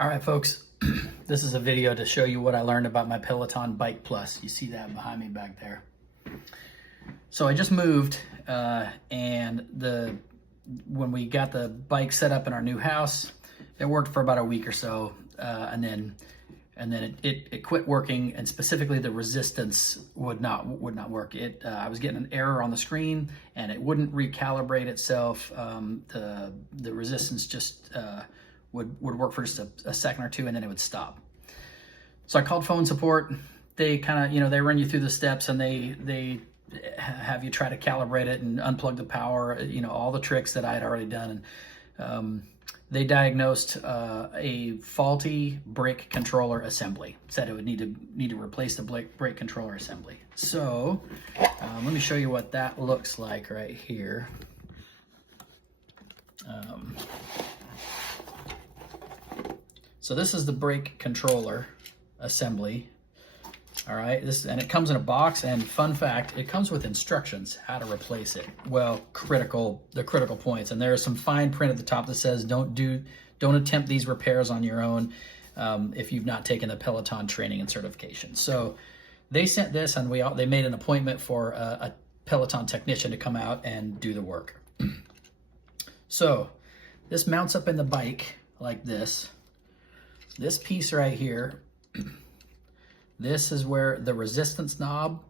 All right, folks, this is a video to show you what I learned about my Peloton Bike Plus. You see that behind me back there. So I just moved and when we got the bike set up in our new house, it worked for about a week or so, and then it quit working, and specifically the resistance would not work. I was getting an error on the screen and it wouldn't recalibrate itself. The resistance just would work for just a second or two, and then it would stop. So I called phone support. They kind of, they run you through the steps, and they have you try to calibrate it and unplug the power, all the tricks that I had already done. And they diagnosed a faulty brake controller assembly. Said it would need to replace the brake controller assembly. So let me show you what that looks like right here. So this is the brake controller assembly. All right, and it comes in a box, and fun fact, it comes with instructions how to replace it. Well, the critical points, and there's some fine print at the top that says don't attempt these repairs on your own if you've not taken the Peloton training and certification. So they sent this, and they made an appointment for a Peloton technician to come out and do the work. So this mounts up in the bike like this. This piece right here, this is where the resistance knob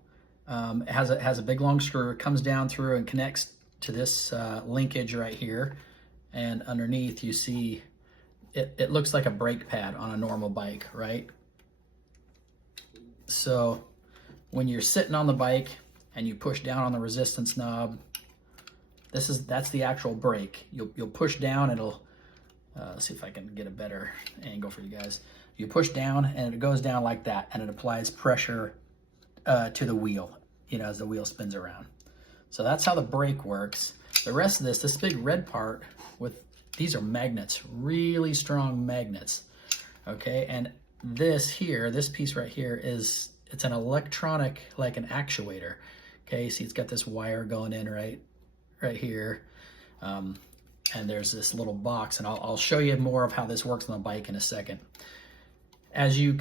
has a big long screw. It comes down through and connects to this linkage right here. And underneath you see, it looks like a brake pad on a normal bike, right? So when you're sitting on the bike and you push down on the resistance knob, that's the actual brake. You'll push down, let's see if I can get a better angle for you guys. You push down and it goes down like that, and it applies pressure to the wheel, as the wheel spins around. So that's how the brake works. The rest of this big red part these are magnets, really strong magnets. Okay, and this piece right here it's an electronic, like an actuator. Okay, see it's got this wire going in right here. And there's this little box, and I'll show you more of how this works on the bike in a second. As you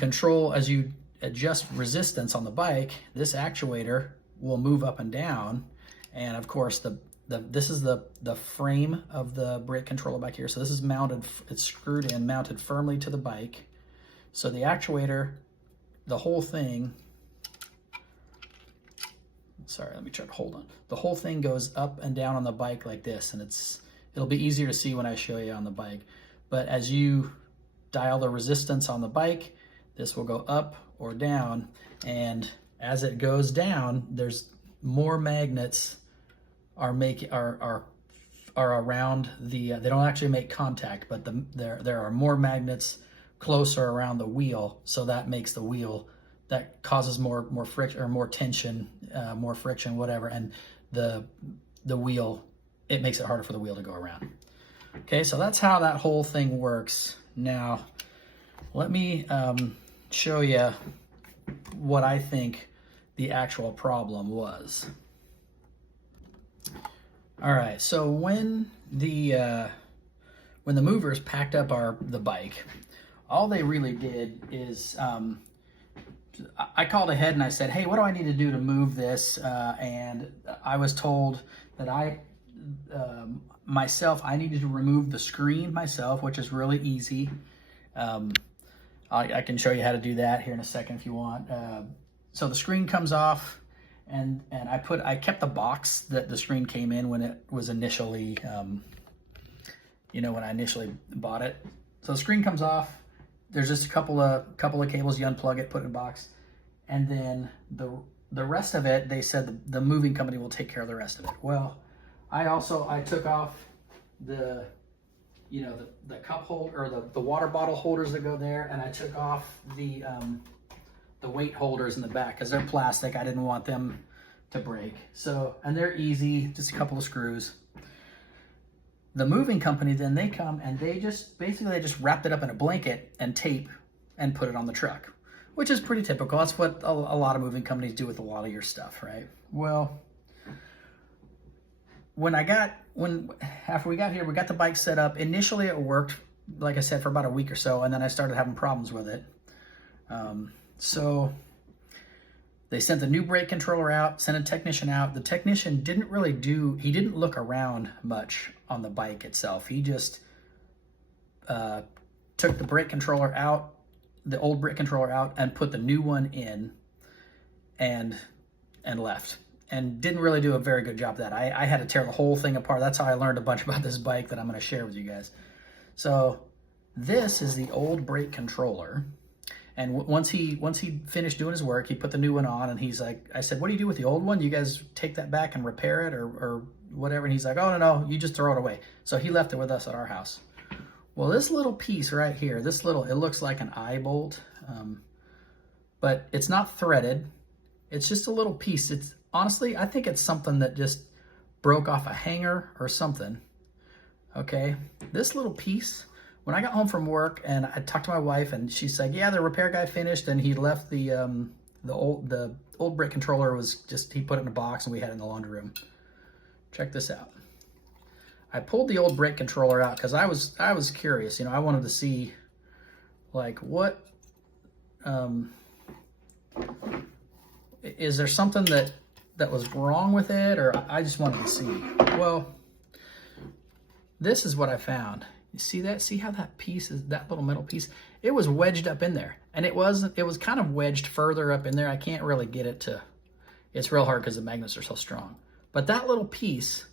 adjust resistance on the bike, this actuator will move up and down. And of course, this is the frame of the brake controller back here. So this is mounted, it's screwed in, mounted firmly to the bike. So the actuator, the whole thing, sorry, let me try to hold on. The whole thing goes up and down on the bike like this, and it'll be easier to see when I show you on the bike. But as you dial the resistance on the bike, this will go up or down, and as it goes down, there's more magnets are around the they don't actually make contact, but there are more magnets closer around the wheel, so that makes the wheel, that causes more friction or more tension, more friction, whatever, and the wheel, it makes it harder for the wheel to go around. Okay, so that's how that whole thing works. Now, let me show you what I think the actual problem was. All right, so when the movers packed up the bike, all they really did is I called ahead and I said, hey, what do I need to do to move this? And I was told that I needed to remove the screen myself, which is really easy. I can show you how to do that here in a second if you want. So the screen comes off, and I kept the box that the screen came in when it was initially, when I initially bought it. So the screen comes off. There's just a couple of cables. You unplug it, put it in a box, and then the rest of it, they said the moving company will take care of the rest of it. Well, I took off the cup holder, or the water bottle holders that go there, and I took off the weight holders in the back because they're plastic. I didn't want them to break. So, and they're easy, just a couple of screws. The moving company, then they come and they just wrapped it up in a blanket and tape and put it on the truck, which is pretty typical. That's what a lot of moving companies do with a lot of your stuff, right? Well, after we got here, we got the bike set up. Initially it worked like I said, for about a week or so, and then I started having problems with it. So they sent the new brake controller out, sent a technician out. The technician didn't really he didn't look around much on the bike itself. He just took the brake controller out, the old brake controller out, and put the new one in and left. And didn't really do a very good job of that. I had to tear the whole thing apart. That's how I learned a bunch about this bike that I'm going to share with you guys. So this is the old brake controller. And once he finished doing his work, he put the new one on, and he's like, I said, what do you do with the old one? You guys take that back and repair it or whatever? And he's like, oh, no, you just throw it away. So he left it with us at our house. Well, this little piece right here, it looks like an eye bolt, but it's not threaded. It's just a little piece. Honestly, I think it's something that just broke off a hanger or something. Okay, this little piece, when I got home from work and I talked to my wife, and she said, yeah, the repair guy finished and he left the old brake controller he put it in a box and we had it in the laundry room. Check this out. I pulled the old brake controller out because I was curious. I wanted to see like what, is there something that was wrong with it, or I just wanted to see. Well, this is what I found. You see that? See how that piece is, that little metal piece? It was wedged up in there, and it was kind of wedged further up in there. I can't really get it to, it's real hard because the magnets are so strong. But that little piece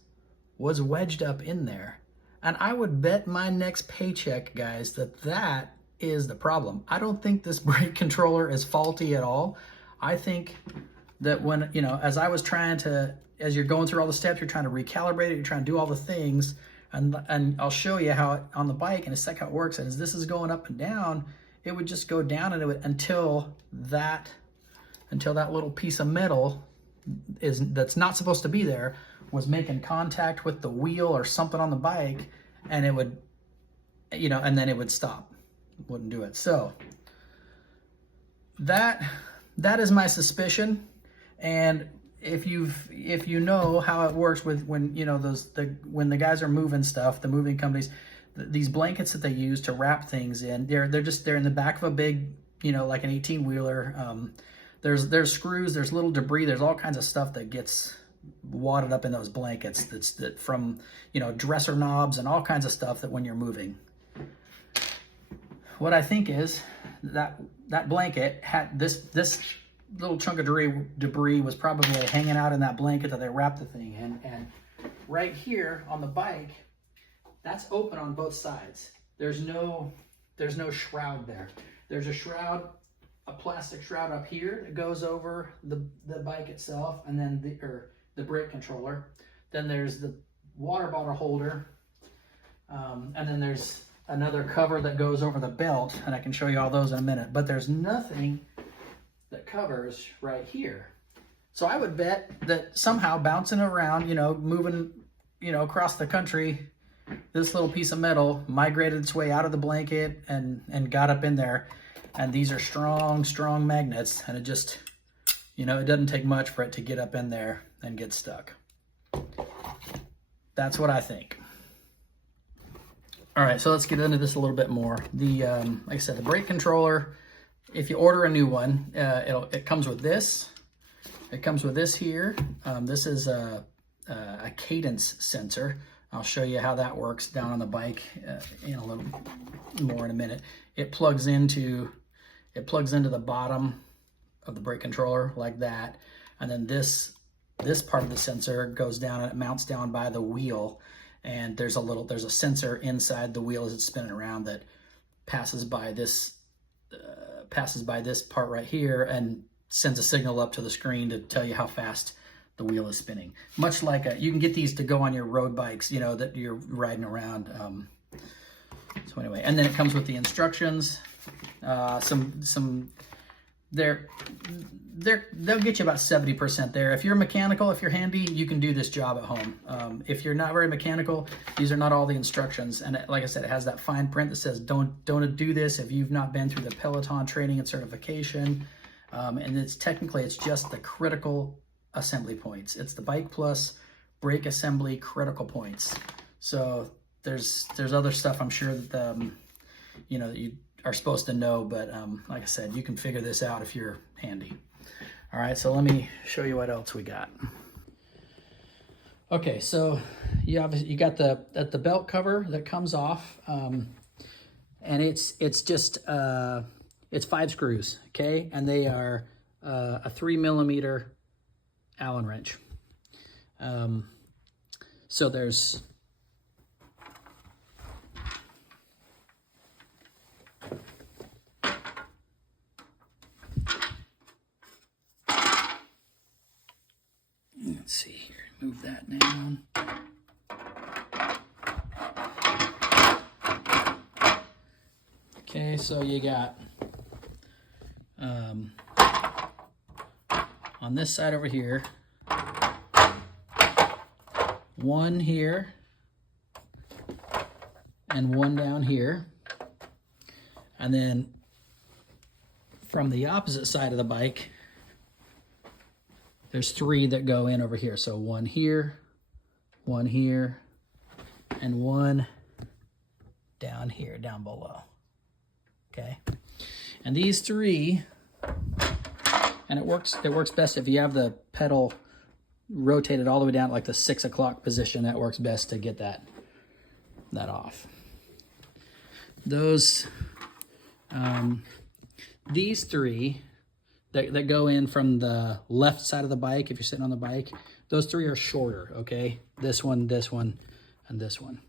was wedged up in there. And I would bet my next paycheck, guys, that is the problem. I don't think this brake controller is faulty at all. I think that when, as you're going through all the steps, you're trying to recalibrate it, you're trying to do all the things, and I'll show you how on the bike in a sec how it works. And as this is going up and down, it would just go down into it until that little piece of metal that's not supposed to be there was making contact with the wheel or something on the bike, and it would, and then it would stop, wouldn't do it. So that is my suspicion. And if you know how it works with when when the guys are moving stuff, the moving companies, these blankets that they use to wrap things in, they're in the back of a big, like an 18-wheeler. There's screws, there's little debris, there's all kinds of stuff that gets wadded up in those blankets. That's from dresser knobs and all kinds of stuff that when you're moving. What I think is that blanket had this little chunk of debris was probably hanging out in that blanket that they wrapped the thing in. And right here on the bike, that's open on both sides. There's no shroud there. There's a shroud, a plastic shroud up here that goes over the bike itself, and then the brake controller. Then there's the water bottle holder, and then there's another cover that goes over the belt, and I can show you all those in a minute. But there's nothing that covers right here. So I would bet that somehow bouncing around, moving, across the country, this little piece of metal migrated its way out of the blanket and got up in there. And these are strong magnets, and it just, it doesn't take much for it to get up in there and get stuck. That's what I think. All right, so let's get into this a little bit more. Like I said, the brake controller, if you order a new one, it comes with this. It comes with this here. This is a cadence sensor. I'll show you how that works down on the bike in a little more in a minute. It plugs into the bottom of the brake controller like that, and then this part of the sensor goes down and it mounts down by the wheel. And there's a sensor inside the wheel as it's spinning around that passes by this part right here and sends a signal up to the screen to tell you how fast the wheel is spinning. Much like you can get these to go on your road bikes, that you're riding around. So anyway, and then it comes with the instructions. They'll get you about 70% there. If you're mechanical, if you're handy, you can do this job at home. If you're not very mechanical, these are not all the instructions. And like I said, it has that fine print that says don't do this if you've not been through the Peloton training and certification. And it's just the critical assembly points. It's the Bike Plus brake assembly critical points. So there's other stuff I'm sure that you know, that you are supposed to know, but like I said, you can figure this out if you're handy. All right, so let me show you what else we got. Okay, so you got the belt cover that comes off, and it's just it's 5 screws, okay, and they are a 3mm Allen wrench. So there's let's see here, move that down. Okay, so you got on this side over here, one here and one down here, and then from the opposite side of the bike there's 3 that go in over here. So one here, and one down here, down below. Okay, and these 3, and it works best if you have the pedal rotated all the way down like the 6 o'clock position. That works best to get that off. Those these 3 that go in from the left side of the bike, if you're sitting on the bike, those 3 are shorter, okay? This one, and this one.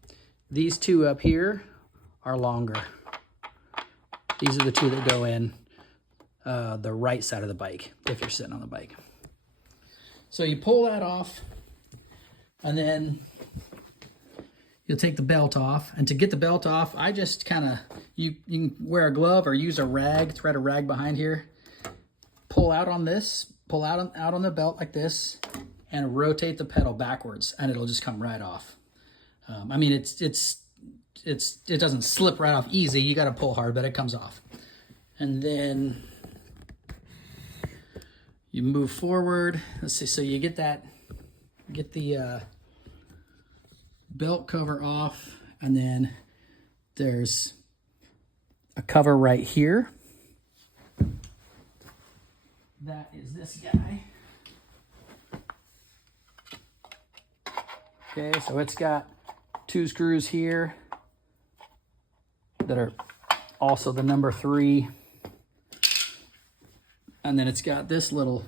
These 2 up here are longer. These are the 2 that go in the right side of the bike, if you're sitting on the bike. So you pull that off, and then you'll take the belt off. And to get the belt off, I just kind of, you can wear a glove or use a rag, thread a rag behind here, pull out on this, pull out on the belt like this, and rotate the pedal backwards, and it'll just come right off. I mean, it doesn't slip right off easy. You got to pull hard, but it comes off. And then you move forward. Let's see. So you get the belt cover off, and then there's a cover right here. That is this guy. Okay, so it's got 2 screws here that are also the number 3. And then it's got this little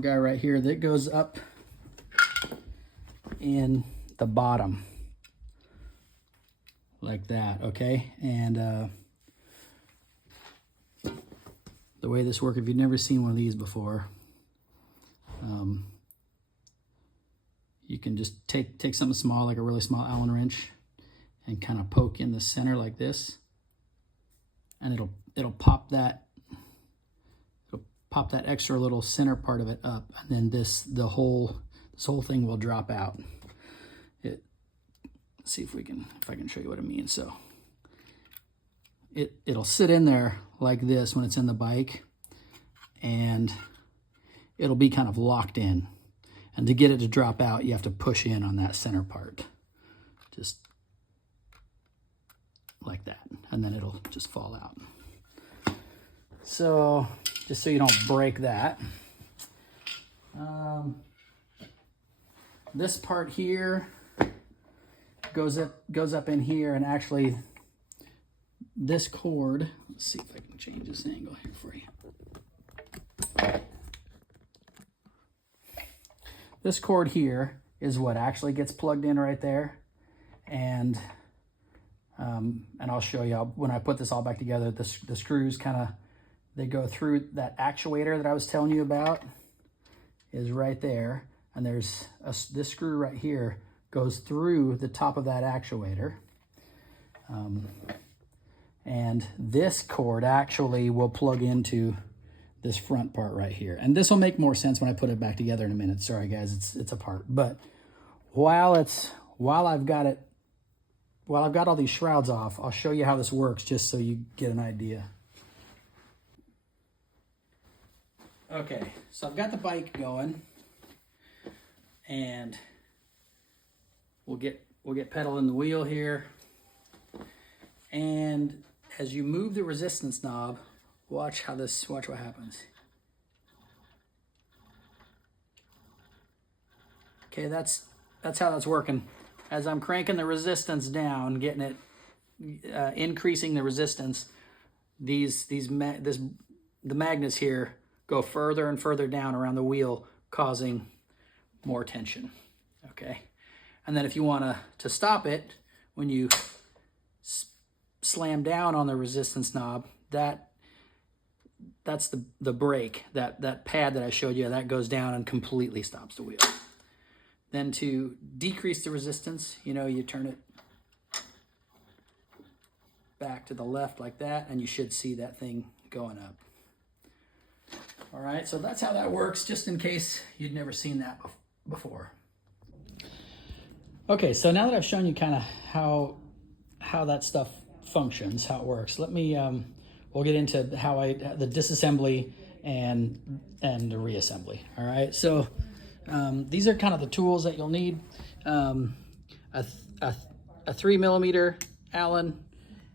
guy right here that goes up in the bottom like that, okay? And the way this works, if you've never seen one of these before, you can just take something small, like a really small Allen wrench, and kind of poke in the center like this, and it'll pop that extra little center part of it up, and then this whole thing will drop out. Let's see if I can show you what I mean. So it'll sit in there like this when it's in the bike, and it'll be kind of locked in. And to get it to drop out, you have to push in on that center part, just like that, and then it'll just fall out. So just so you don't break that, this part here goes up in here, and actually this cord, let's see if I can change this angle here for you. This cord here is what actually gets plugged in right there, and I'll show you when I put this all back together. The screws they go through that actuator that I was telling you about is right there, and there's this screw right here goes through the top of that actuator, and this cord actually will plug into this front part right here. And this will make more sense when I put it back together in a minute. Sorry guys, it's apart. But while I've got all these shrouds off, I'll show you how this works just so you get an idea. Okay, so I've got the bike going, and we'll get we'll get pedal in the wheel here. And as you move the resistance knob, watch what happens. Okay, that's how that's working. As I'm cranking the resistance down, getting it, increasing the resistance, the magnets here go further and further down around the wheel, causing more tension. Okay, and then if you want to stop it, when you slam down on the resistance knob, that's the brake, that pad that I showed you, that goes down and completely stops the wheel. Then to decrease the resistance, you turn it back to the left like that, and you should see that thing going up. All right, so that's how that works, just in case you'd never seen that before. Okay, so now that I've shown you kind of how that stuff functions, how it works, let me we'll get into the disassembly and the reassembly. All right, so these are kind of the tools that you'll need. A 3mm Allen,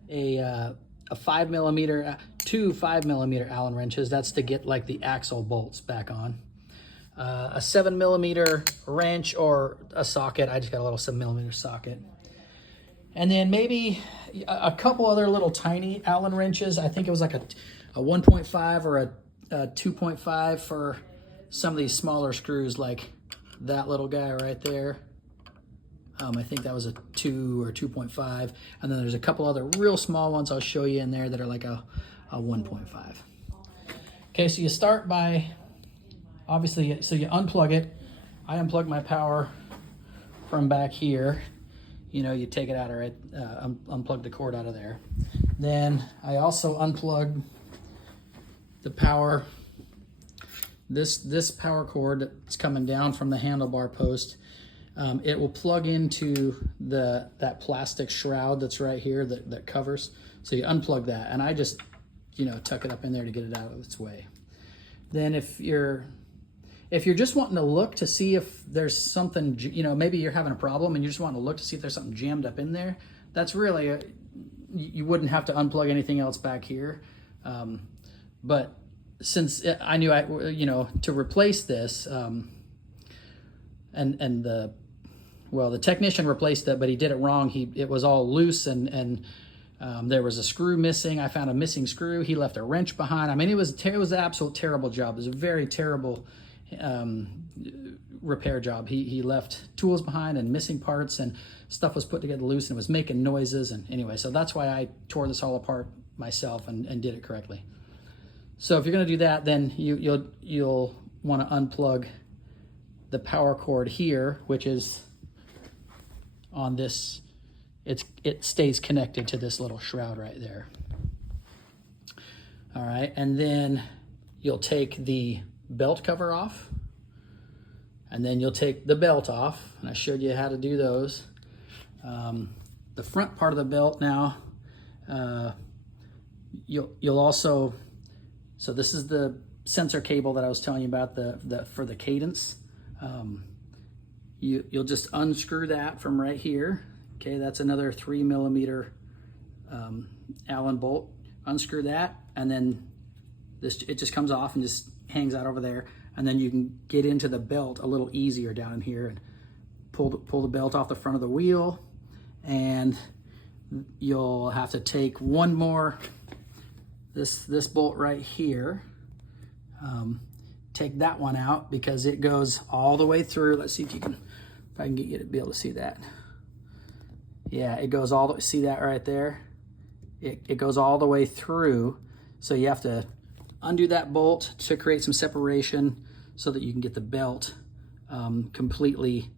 a 5mm, two 5mm Allen wrenches. That's to get like the axle bolts back on. A 7mm wrench or a socket. I just got a little 7mm socket. And then maybe a couple other little tiny Allen wrenches. I think it was like a 1.5 or a 2.5 for some of these smaller screws, like that little guy right there. I think that was a 2 or 2.5. And then there's a couple other real small ones I'll show you in there that are like a 1.5. Okay, so you start by, obviously, so you unplug it. I unplug my power from back here. You take it out, or unplug the cord out of there. Then I also unplug the power. This power cord that's coming down from the handlebar post. It will plug into that plastic shroud that's right here that covers. So you unplug that, and I just tuck it up in there to get it out of its way. Then if you're just wanting to look to see if there's something, maybe you're having a problem and you just want to look to see if there's something jammed up in there, that's really you wouldn't have to unplug anything else back here. But since I knew to replace this, and the technician replaced it, but he did it wrong. It was all loose, and there was a screw missing. I found a missing screw. He left a wrench behind. I mean, it was an absolute terrible job. It was a very terrible repair job. He left tools behind and missing parts, and stuff was put together loose and it was making noises. And anyway, so that's why I tore this all apart myself and did it correctly. So if you're going to do that, then you'll want to unplug the power cord here, which is on this. It stays connected to this little shroud right there. All right, and then you'll take the belt cover off, and then you'll take the belt off, and I showed you how to do those. The front part of the belt now, you'll also, so this is the sensor cable that I was telling you about for the cadence. You'll just unscrew that from right here. Okay, that's another 3mm Allen bolt. Unscrew that, and then it just comes off and just hangs out over there, and then you can get into the belt a little easier down in here and pull the belt off the front of the wheel. And you'll have to take one more, this bolt right here, take that one out because it goes all the way through. Let's see if I can get you to be able to see that. Yeah, it goes see that right there? It goes all the way through, so you have to undo that bolt to create some separation so that you can get the belt completely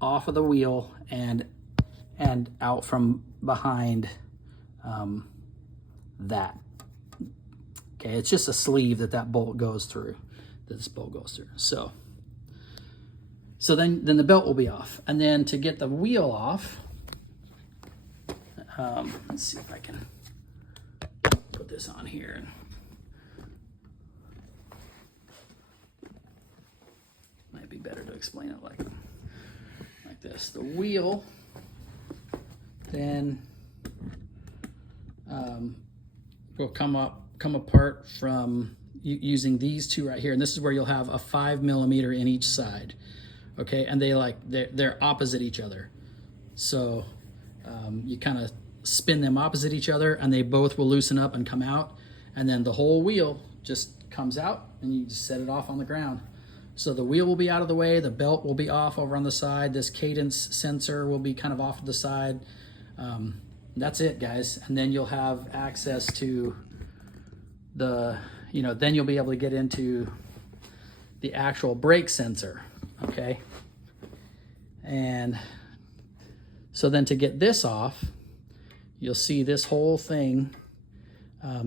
off of the wheel and out from behind that. Okay, it's just a sleeve that bolt goes through, this bolt goes through. So then the belt will be off. And then to get the wheel off, let's see if I can put this on here. Might be better to explain it like this. The wheel then will come apart from using these two right here, and this is where you'll have a 5 millimeter in each side. Okay, and they're opposite each other, so you kind of spin them opposite each other, and they both will loosen up and come out, and then the whole wheel just comes out, and you just set it off on the ground. So the wheel will be out of the way, the belt will be off over on the side, this cadence sensor will be kind of off to the side. That's it, guys. And then you'll have access to the, then you'll be able to get into the actual brake sensor, okay? And so then to get this off, you'll see this whole thing,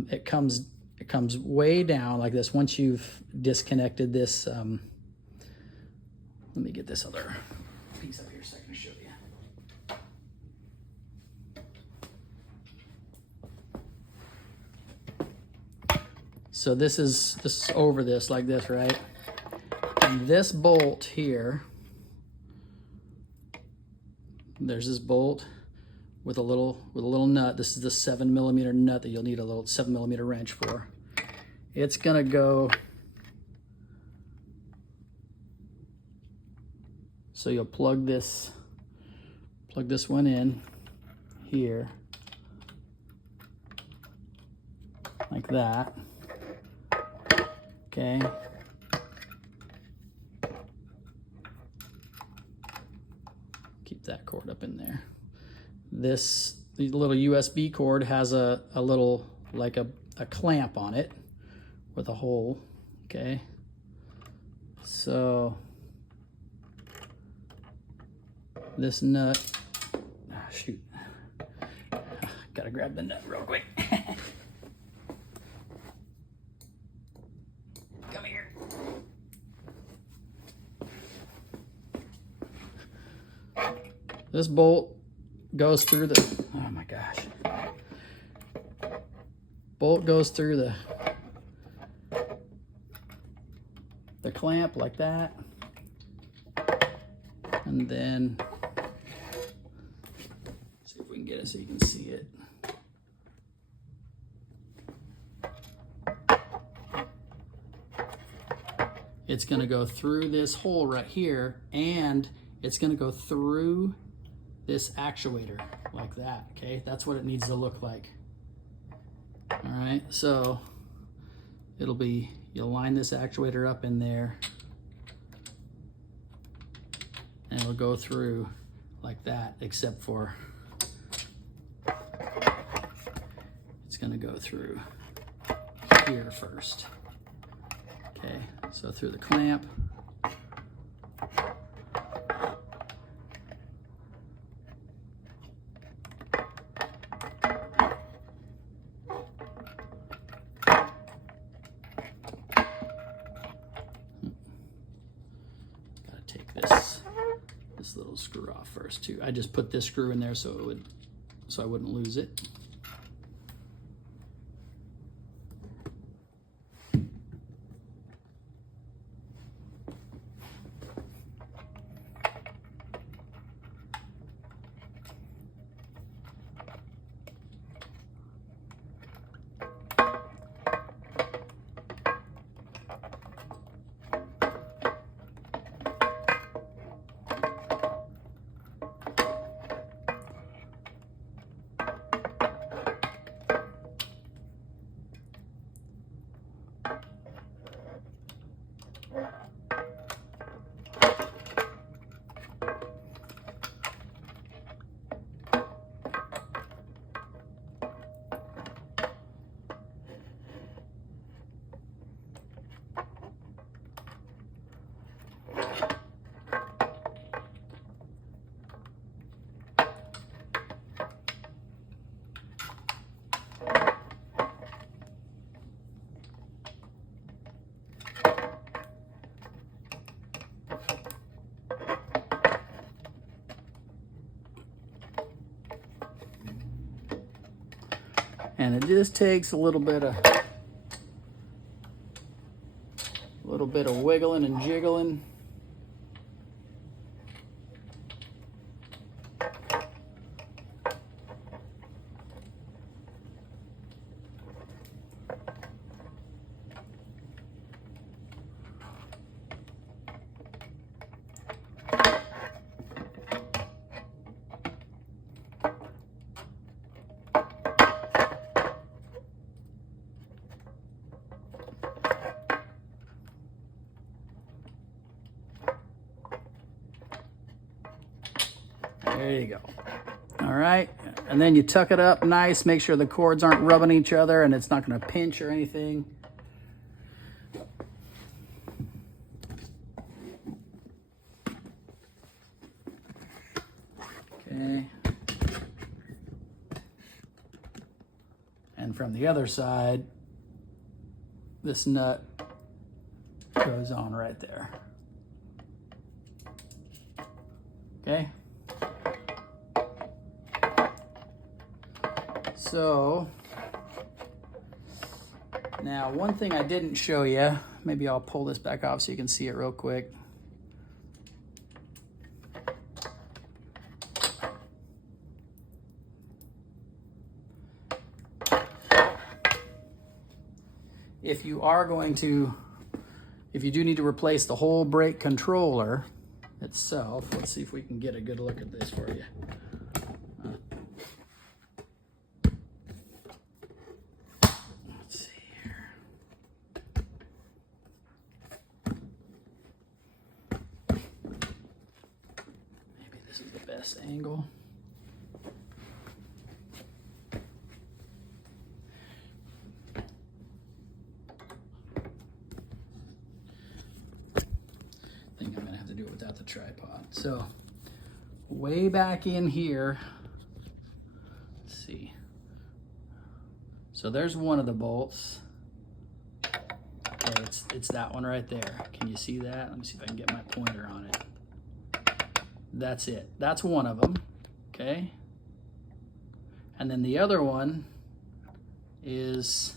it comes way down like this once you've disconnected this. Let me get this other piece up here so I can show you. So this is over this like this, right? And this bolt here, there's this bolt with a little nut. This is the 7 millimeter nut that you'll need a little 7 millimeter wrench for. It's gonna go, so you'll plug this one in here like that. Okay. Keep that cord up in there. This little USB cord has a little, like a clamp on it with a hole, okay? So this nut, shoot, gotta grab the nut real quick. Come here. This bolt goes through the, oh my gosh. Bolt goes through the clamp like that. And then, see if we can get it so you can see it. It's gonna go through this hole right here, and it's gonna go through this actuator like that, okay? That's what it needs to look like. All right, so you'll line this actuator up in there, and it'll go through like that, except for it's gonna go through here first. Okay, so through the clamp. Gotta take this little screw off first too. I just put this screw in there so I wouldn't lose it. And it just takes a little bit of wiggling and jiggling. There you go. All right, and then you tuck it up nice, make sure the cords aren't rubbing each other and it's not gonna pinch or anything. Okay. And from the other side, this nut goes on right there. Okay. So now one thing I didn't show you, maybe I'll pull this back off so you can see it real quick. If you are going to, if you do need to replace the whole brake controller itself, let's see if we can get a good look at this for you. Let's see here. Maybe this is the best angle. Without the tripod. So way back in here, let's see. So there's one of the bolts. Okay, it's that one right there. Can you see that? Let me see if I can get my pointer on it. That's it. That's one of them. Okay. And then the other one is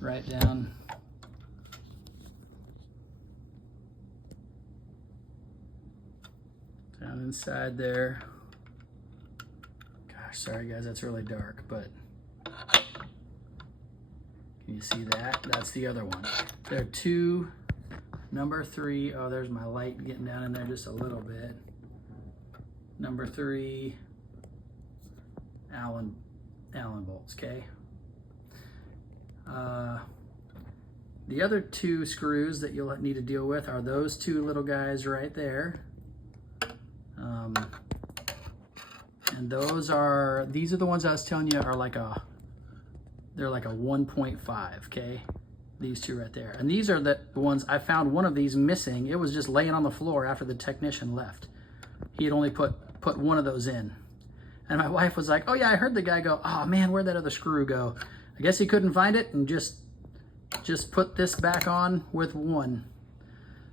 right down inside there. Gosh, sorry guys, that's really dark, but can you see that? That's the other one. There are two, number 3. Oh, there's my light getting down in there just a little bit. Number 3 Allen bolts, okay? The other 2 screws that you'll need to deal with are those 2 little guys right there. And these are the ones I was telling you are they're like a 1.5, okay? These 2 right there. And these are the ones, I found one of these missing. It was just laying on the floor after the technician left. He had only put one of those in. And my wife was like, oh yeah, I heard the guy go, oh man, where'd that other screw go? I guess he couldn't find it and just put this back on with one.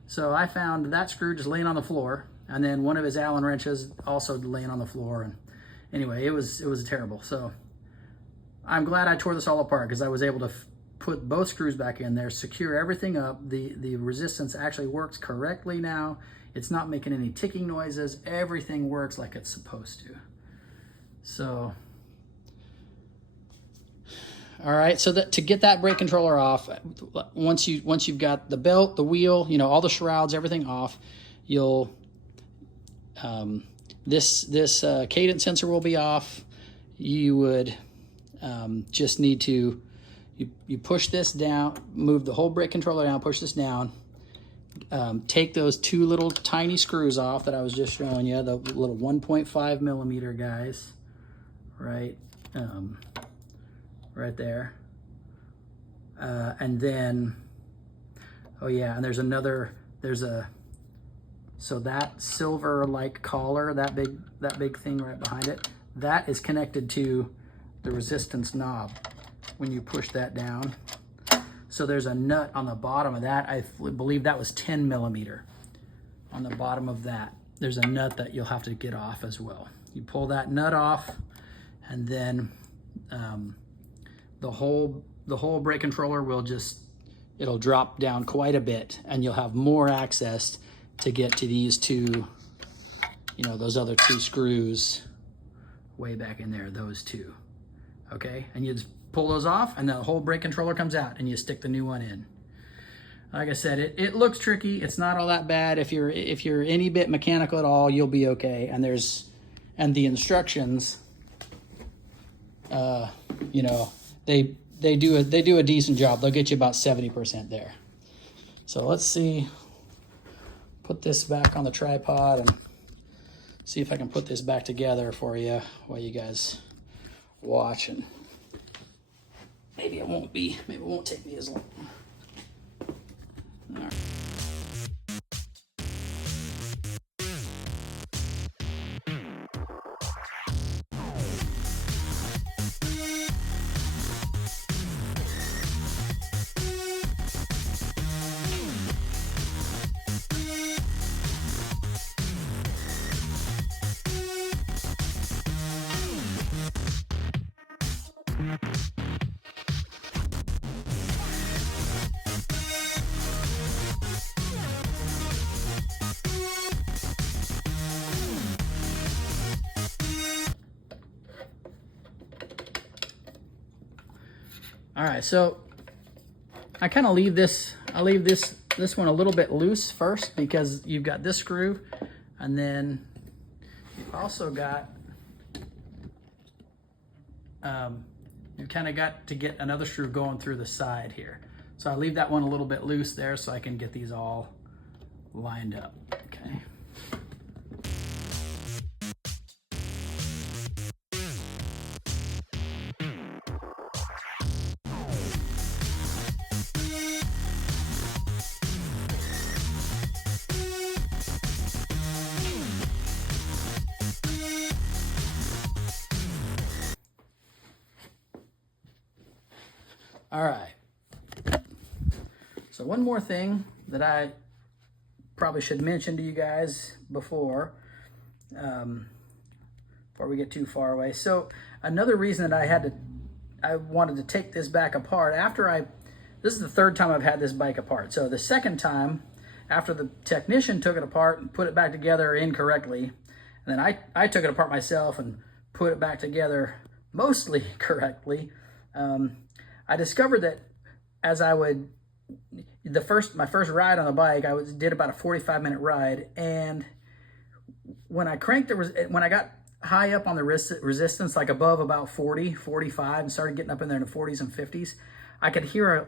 So I found that screw just laying on the floor, and then one of his Allen wrenches also laying on the floor. And anyway, it was terrible. So I'm glad I tore this all apart because I was able to put both screws back in there, secure everything up. The resistance actually works correctly now. It's not making any ticking noises. Everything works like it's supposed to. So, all right, so that to get that brake controller off, once you've got the belt, the wheel, you know, all the shrouds, everything off, you'll this cadence sensor will be off. You would just need to you push this down, move the whole brake controller down, push this down, take those 2 little tiny screws off that I was just showing you, the little 1.5 millimeter guys, right there. And then, oh yeah, and so that silver like collar, that big thing right behind it, that is connected to the resistance knob when you push that down. So there's a nut on the bottom of that. I believe that was 10 millimeter. On the bottom of that, there's a nut that you'll have to get off as well. You pull that nut off, and then the whole brake controller will it'll drop down quite a bit, and you'll have more access to get to these 2, you know, those other 2 screws way back in there, those 2, okay? And you just pull those off, and the whole brake controller comes out, and you stick the new one in. Like I said, it looks tricky. It's not all that bad. If you're any bit mechanical at all, you'll be okay. And the instructions, you know, they do a decent job. They'll get you about 70% there. So let's see put this back on the tripod and see if I can put this back together for you while you guys watch. And maybe it won't take me as long. All right. All right, so I kind of leave this one a little bit loose first because you've got this screw, and then you've also got, you've kind of got to get another screw going through the side here. So I leave that one a little bit loose there so I can get these all lined up, okay? All right, so one more thing that I probably should mention to you guys before we get too far away. So another reason that I wanted to take this back apart this is the third time I've had this bike apart. So the second time, after the technician took it apart and put it back together incorrectly, and then I took it apart myself and put it back together mostly correctly, I discovered that as I would, my first ride on the bike, did about a 45-minute ride, and when I got high up on the resistance, like above about 40, 45, and started getting up in there in the 40s and 50s, I could hear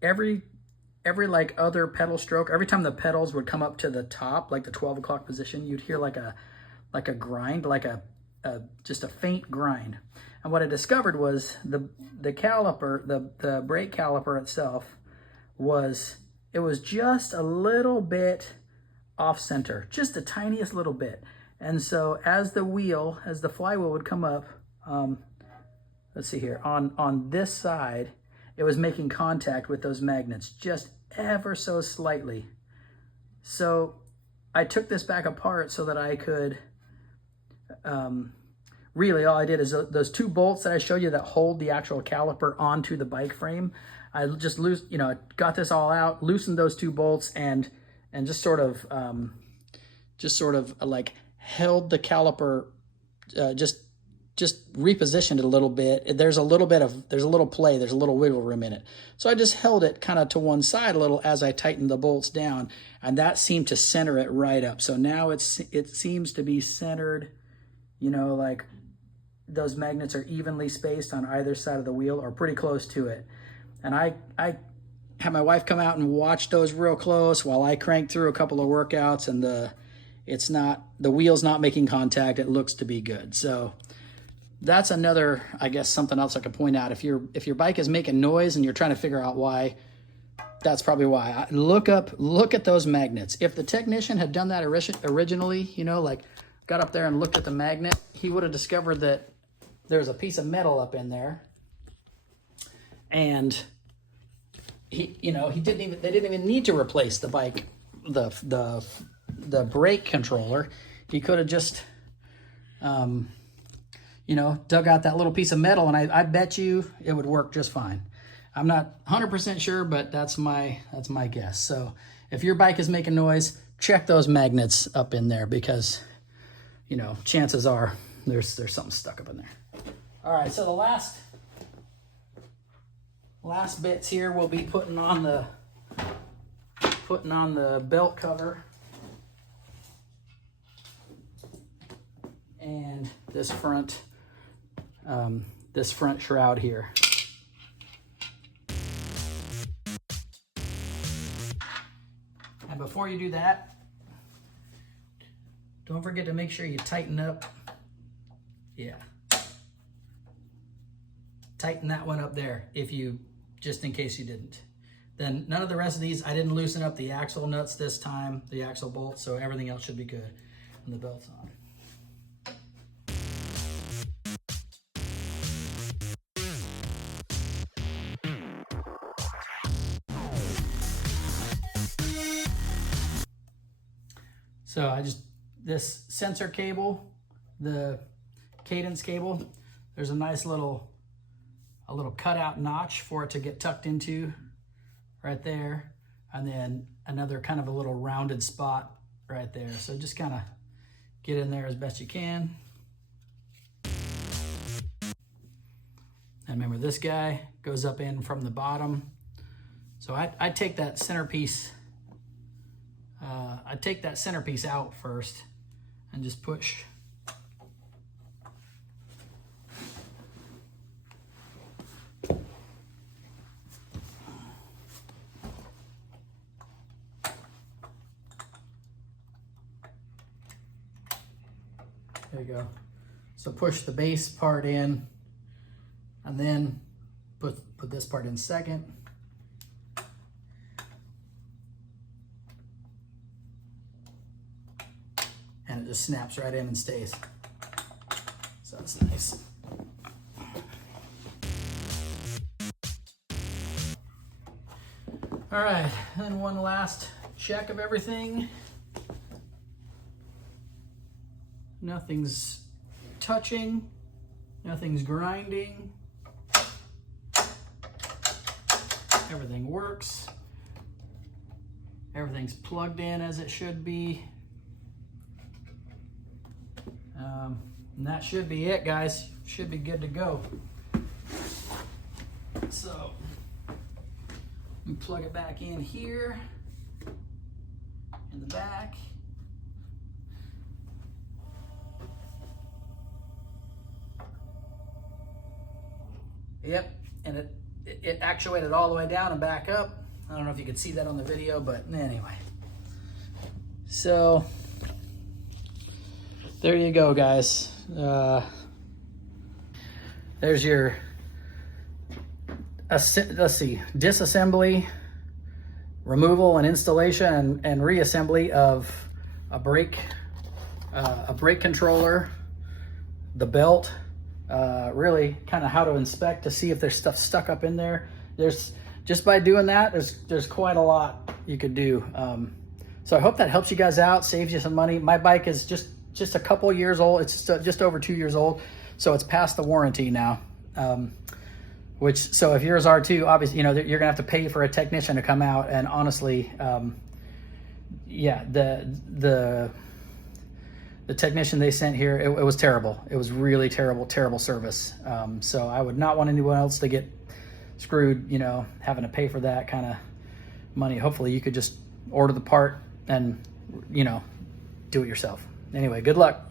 every like other pedal stroke, every time the pedals would come up to the top, like the 12 o'clock position, you'd hear like a grind, just a faint grind. And what I discovered was the caliper, the brake caliper itself was just a little bit off center, just the tiniest little bit. And so as the flywheel would come up, let's see here, on this side, it was making contact with those magnets just ever so slightly. So I took this back apart so that I could, really all I did is those two bolts that I showed you that hold the actual caliper onto the bike frame. I just got this all out, loosened those two bolts, and just sort of like held the caliper, just repositioned it a little bit. There's a little play, there's a little wiggle room in it. So I just held it kind of to one side a little as I tightened the bolts down, and that seemed to center it right up. So now it seems to be centered, like those magnets are evenly spaced on either side of the wheel or pretty close to it. And I had my wife come out and watch those real close while I cranked through a couple of workouts, and the wheel's not making contact. It looks to be good. So that's another, I guess, something else I could point out. If your bike is making noise and you're trying to figure out why, that's probably why. Look at those magnets. If the technician had done that originally, like got up there and looked at the magnet, he would have discovered that there's a piece of metal up in there, and they didn't even need to replace the bike, the brake controller. He could have just, dug out that little piece of metal, and I bet you it would work just fine. I'm not 100% sure, but that's my guess. So if your bike is making noise, check those magnets up in there, because chances are there's something stuck up in there. All right, so the last bits here we'll be putting on the belt cover and this front shroud here. And before you do that, don't forget to make sure you tighten up. Yeah. Tighten that one up there just in case you didn't. Then none of the rest of these, I didn't loosen up the axle nuts this time, the axle bolts, so everything else should be good. And the belt's on. So this sensor cable, the cadence cable, there's a nice little cutout notch for it to get tucked into right there. And then another kind of a little rounded spot right there. So just kind of get in there as best you can. And remember, this guy goes up in from the bottom. So I take that centerpiece out first and just push. There you go. So push the base part in and then put this part in second. And it just snaps right in and stays. So that's nice. All right, and one last check of everything. Nothing's touching, nothing's grinding. Everything works. Everything's plugged in as it should be. And that should be it, guys. Should be good to go. So, let me plug it back in here, in the back. Yep, and it actuated all the way down and back up. I don't know if you could see that on the video, but anyway. So, there you go, guys. There's your, let's see, disassembly, removal and installation and reassembly of a brake controller, the belt, really kind of how to inspect to see if there's stuff stuck up in there. Just by doing that, there's quite a lot you could do. So I hope that helps you guys out, saves you some money. My bike is just a couple years old. It's just over 2 years old, so it's past the warranty now. So if yours are too, obviously, you know, you're gonna have to pay for a technician to come out. And honestly, yeah, the technician they sent here, it was terrible. It was really terrible service. So I would not want anyone else to get screwed, you know, having to pay for that kind of money. Hopefully you could just order the part and, you know, do it yourself. Anyway, good luck.